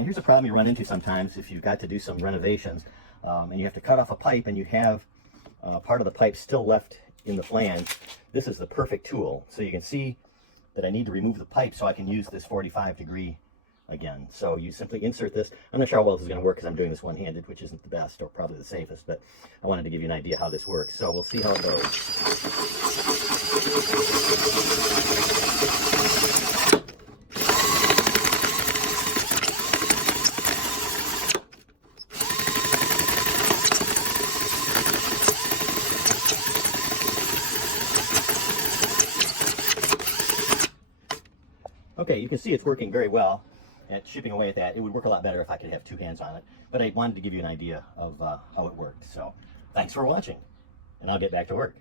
And here's a problem you run into sometimes if you've got to do some renovations and you have to cut off a pipe and you have part of the pipe still left in the flange. This is the perfect tool. So you can see that I need to remove the pipe so I can use this 45-degree again. So you simply insert this. I'm not sure how well this is going to work because I'm doing this one-handed, which isn't the best or probably the safest, but I wanted to give you an idea how this works. So we'll see how it goes. Okay, you can see it's working very well at chipping away at that. It would work a lot better if I could have two hands on it, but I wanted to give you an idea of how it worked. So thanks for watching, and I'll get back to work.